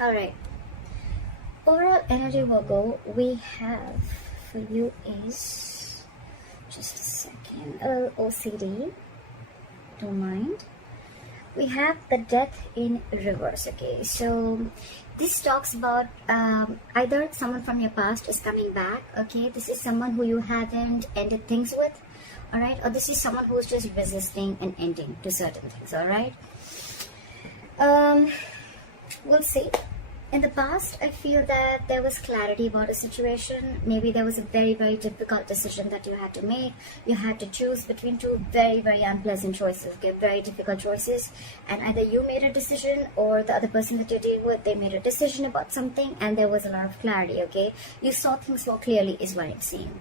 All right. Overall energy, Virgo, we have for you is, just a second, OCD, don't mind. We have the death in reverse. Okay, so this talks about either someone from your past is coming back. Okay, this is someone who you haven't ended things with. All right, or this is someone who's just resisting an ending to certain things. All right, we'll see. In the past, I feel that there was clarity about a situation. Maybe there was a very, very difficult decision that you had to make. You had to choose between two very, very unpleasant choices, okay? Very difficult choices. And either you made a decision or the other person that you're dealing with, they made a decision about something and there was a lot of clarity, okay? You saw things more clearly is what I'm seeing.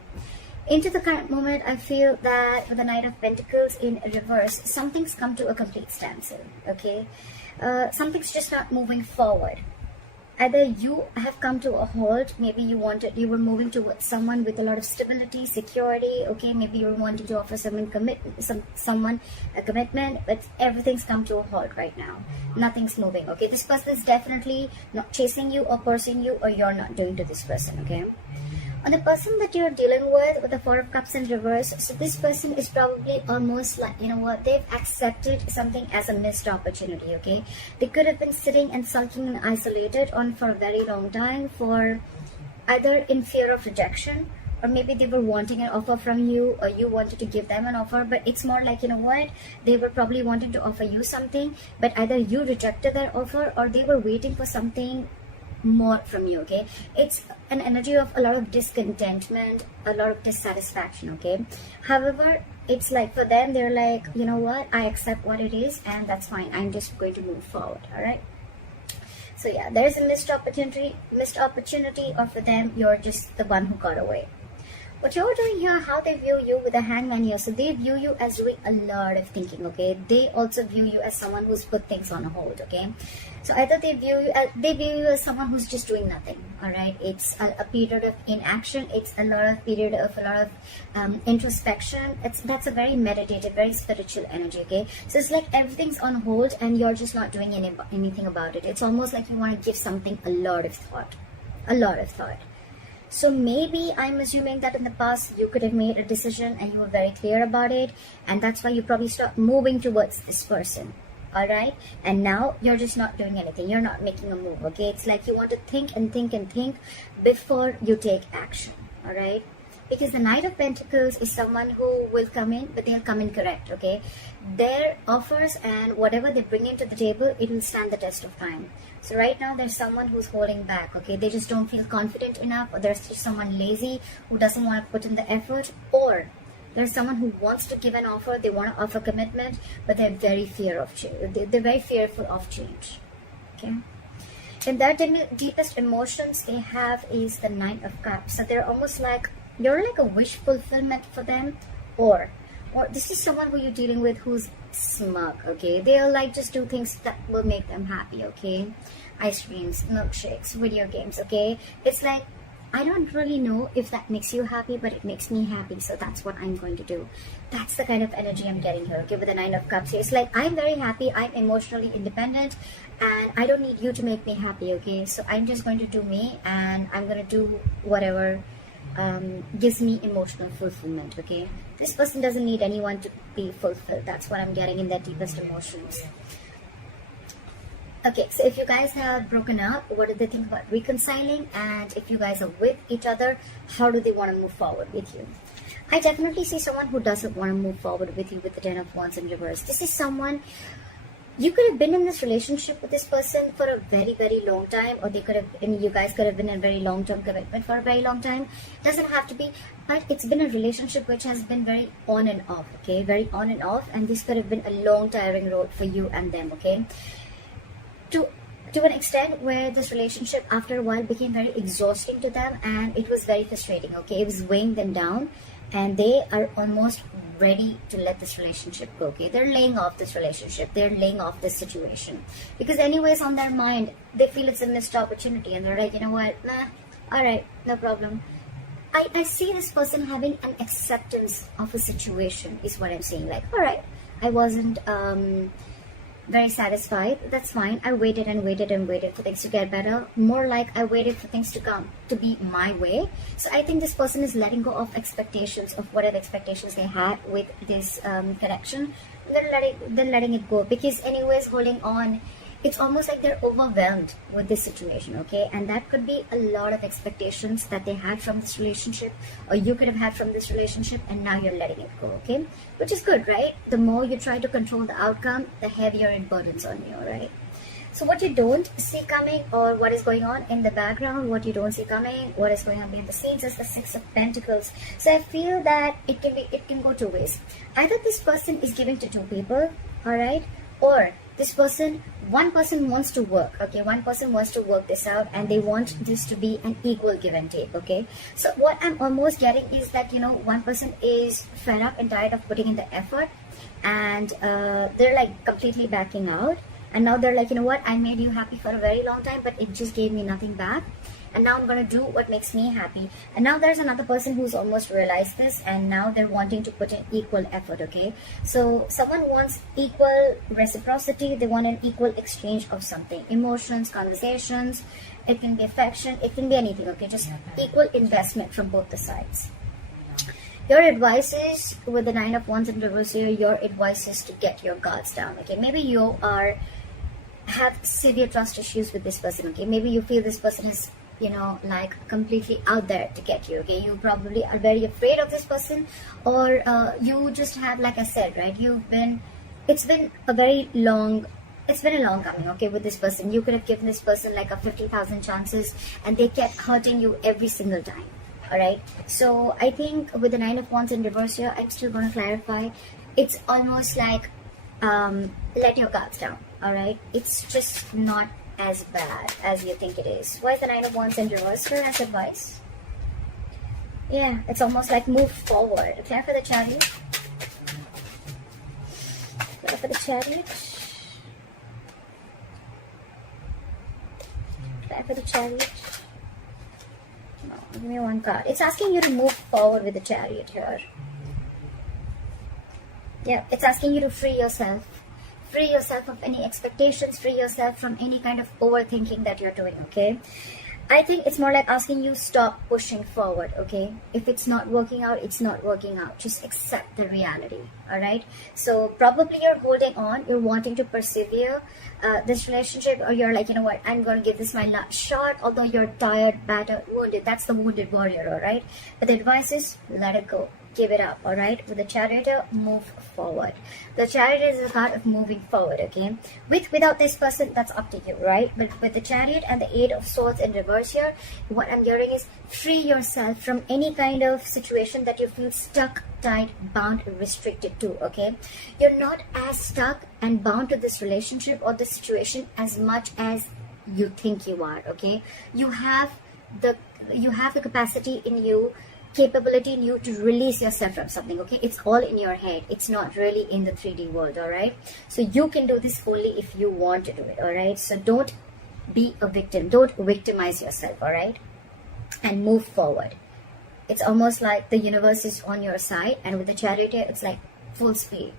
Into the current moment, I feel that with the Knight of Pentacles in reverse, something's come to a complete standstill, okay? Something's just not moving forward. Either you have come to a halt, maybe you were moving towards someone with a lot of stability, security, okay, maybe you were wanting to offer someone a commitment, but everything's come to a halt right now. Nothing's moving, okay? This person is definitely not chasing you or pursuing you, or you're not doing to this person, okay? On the person that you're dealing with the Four of Cups in reverse, so this person is probably almost like, you know what, they've accepted something as a missed opportunity, okay? They could have been sitting and sulking and isolated on for a very long time, for either in fear of rejection, or maybe they were wanting an offer from you, or you wanted to give them an offer, but it's more like, you know what, they were probably wanting to offer you something, but either you rejected their offer or they were waiting for something more from you, okay? It's an energy of a lot of discontentment, a lot of dissatisfaction, okay? However, it's like for them, they're like, you know what, I accept what it is and that's fine, I'm just going to move forward. All right, so yeah, there's a missed opportunity, or for them, you're just the one who got away. What you're doing here, how they view you with the Hangman here, so they view you as doing a lot of thinking, okay? They also view you as someone who's put things on hold, okay? So either they view you as someone who's just doing nothing, all right? It's a period of inaction. It's a lot of introspection. That's a very meditative, very spiritual energy, okay? So it's like everything's on hold and you're just not doing anything about it. It's almost like you want to give something a lot of thought. So maybe I'm assuming that in the past you could have made a decision and you were very clear about it, and that's why you probably start moving towards this person. All right, and now you're just not doing anything. You're not making a move, okay? It's like you want to think and think and think before you take action. All right, because the Knight of Pentacles is someone who will come in, but they'll come in correct, okay? Their offers and whatever they bring into the table, it will stand the test of time. So right now there's someone who's holding back, okay? They just don't feel confident enough, or there's just someone lazy who doesn't want to put in the effort, or there's someone who wants to give an offer, they want to offer commitment, but they're very they're very fearful of change, okay? And their deepest emotions they have is the Knight of Cups. So they're almost like, you're like a wish fulfillment for them, or this is someone who you're dealing with who's smug, okay? They'll like just do things that will make them happy, okay? Ice creams, milkshakes, video games, okay? It's like, I don't really know if that makes you happy, but it makes me happy, so that's what I'm going to do. That's the kind of energy I'm getting here, okay, with the Nine of Cups. It's like, I'm very happy, I'm emotionally independent, and I don't need you to make me happy, okay? So I'm just going to do me, and I'm going to do whatever gives me emotional fulfillment, okay? This person doesn't need anyone to be fulfilled. That's what I'm getting in their deepest emotions. Okay, so if you guys have broken up, what do they think about reconciling? And if you guys are with each other, how do they want to move forward with you? I definitely see someone who doesn't want to move forward with you with the Ten of Wands in reverse. This is someone, you could have been in this relationship with this person for a very, very long time, or you guys could have been in a very long-term commitment for a very long time. Doesn't have to be, but it's been a relationship which has been very on and off, okay? Very on and off, and this could have been a long, tiring road for you and them, okay? To an extent where this relationship after a while became very exhausting to them, and it was very frustrating, okay? It was weighing them down, and they are almost ready to let this relationship go, okay? They're laying off this relationship, they're laying off this situation, because anyways on their mind they feel it's a missed opportunity, and they're like, you know what, nah, alright, no problem. I see this person having an acceptance of a situation is what I'm saying. Like, alright, I wasn't very satisfied. That's fine. I waited and waited and waited for things to get better. More like I waited for things to come to be my way. So I think this person is letting go of expectations, of whatever expectations they had with this connection. They're letting it go, because anyways, holding on, it's almost like they're overwhelmed with this situation, okay? And that could be a lot of expectations that they had from this relationship, or you could have had from this relationship, and now you're letting it go, okay? Which is good, right? The more you try to control the outcome, the heavier it burdens on you, right? So what you don't see coming, or what is going on in the background, what you don't see coming, what is going on behind the scenes, is the Six of Pentacles. So I feel that it can go two ways. Either this person is giving to two people, all right? Or this person, one person wants to work, okay? One person wants to work this out, and they want this to be an equal give and take, okay? So what I'm almost getting is that, you know, one person is fed up and tired of putting in the effort, and they're like completely backing out. And now they're like, you know what, I made you happy for a very long time, but it just gave me nothing back. And now I'm going to do what makes me happy. And now there's another person who's almost realized this, and now they're wanting to put in equal effort, okay? So someone wants equal reciprocity. They want an equal exchange of something. Emotions, conversations. It can be affection. It can be anything, okay? Just equal investment from both the sides. Your advice is, with the Nine of Wands in reverse here, your advice is to get your guards down, okay? Maybe you have severe trust issues with this person, okay? Maybe you feel this person is, you know, like completely out there to get you, okay? You probably are very afraid of this person, or you just have, like I said, right, it's been a long coming, okay, with this person. You could have given this person like a 50,000 chances, and they kept hurting you every single time, all right? So I think with the Nine of Wands in reverse here, I'm still going to clarify. It's almost like let your guards down, all right? It's just not as bad as you think it is. Why is the Nine of Wands in reverse here as advice? Yeah, it's almost like move forward. Clear for the Chariot. Clear for the Chariot. Clear for the Chariot. No, give me one card. It's asking you to move forward with the Chariot here. Yeah, it's asking you to free yourself. Free yourself of any expectations, free yourself from any kind of overthinking that you're doing, okay? I think it's more like asking you stop pushing forward, okay? If it's not working out, it's not working out. Just accept the reality, all right? So probably you're holding on, you're wanting to persevere this relationship, or you're like, you know what, I'm going to give this my last shot, although you're tired, battered, wounded. That's the wounded warrior, all right? But the advice is let it go. Give it up, all right? With the Chariot, move forward. The Chariot is a card of moving forward, okay? Without this person, that's up to you, right? But with the Chariot and the Eight of Swords in reverse here, what I'm hearing is free yourself from any kind of situation that you feel stuck, tied, bound, restricted to, okay? You're not as stuck and bound to this relationship or this situation as much as you think you are, okay? You have the capacity in you, capability in you to release yourself from something, okay? It's all in your head. It's not really in the 3D world, all right? So you can do this only if you want to do it, all right? So don't be a victim. Don't victimize yourself, all right? And move forward. It's almost like the universe is on your side, and with the Chariot, it's like full speed.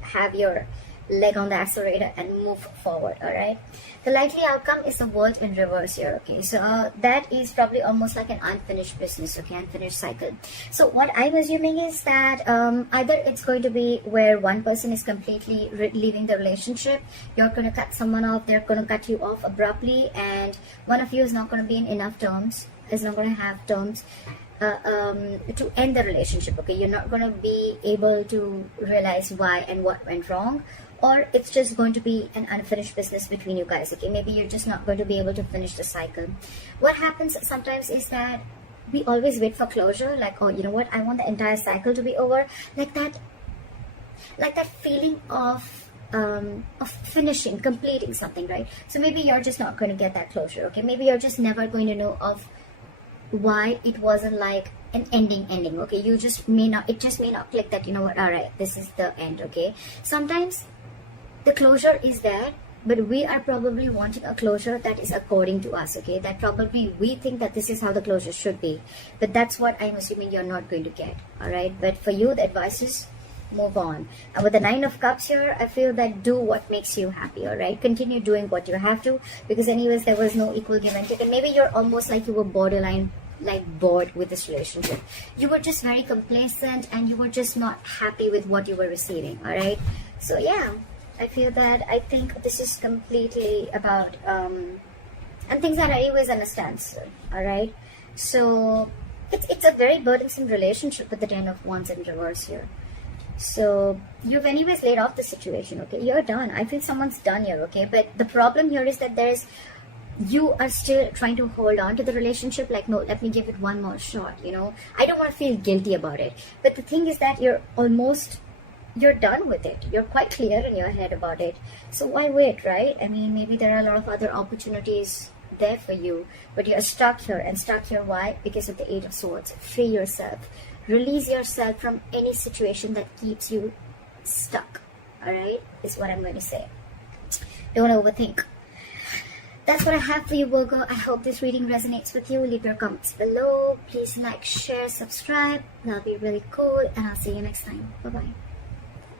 Have your leg on the accelerator and move forward, all right? The likely outcome is the World in reverse here, okay? So that is probably almost like an unfinished business, okay? Unfinished cycle. So what I'm assuming is that either it's going to be where one person is completely leaving the relationship, you're going to cut someone off, they're going to cut you off abruptly, and one of you is not going to be in enough terms, is not going to have terms to end the relationship, okay? You're not going to be able to realize why and what went wrong, or it's just going to be an unfinished business between you guys, okay? Maybe you're just not going to be able to finish the cycle. What happens sometimes is that we always wait for closure, like, oh, you know what, I want the entire cycle to be over, like that feeling of finishing, completing something, right? So maybe you're just not going to get that closure, okay? Maybe you're just never going to know of why it wasn't like an ending, okay? It just may not click that, you know what, all right, this is the end, okay? Sometimes the closure is there, but we are probably wanting a closure that is according to us, okay? That probably we think that this is how the closure should be, but that's what I'm assuming you're not going to get, all right? But for you, the advice is move on. And with the Nine of Cups here, I feel that do what makes you happy, all right? Continue doing what you have to, because anyways, there was no equal give and take. And maybe you're almost like you were borderline like bored with this relationship. You were just very complacent and you were just not happy with what you were receiving, all right? So yeah, I feel that I think this is completely about and things are anyways on a standstill, all right? So it's a very burdensome relationship with the Ten of Wands in reverse here. So you've anyways laid off the situation, okay? You're done. I feel someone's done here, okay? But the problem here is that you are still trying to hold on to the relationship, like, no, let me give it one more shot, you know? I don't want to feel guilty about it. But the thing is that you're done with it. You're quite clear in your head about it. So why wait, right? I mean, maybe there are a lot of other opportunities there for you, but you're stuck here. And stuck here, why? Because of the Eight of Swords. Free yourself. Release yourself from any situation that keeps you stuck, all right? Is what I'm going to say. Don't overthink. That's what I have for you, Virgo. I hope this reading resonates with you. Leave your comments below. Please like, share, subscribe. That'll be really cool. And I'll see you next time. Bye-bye.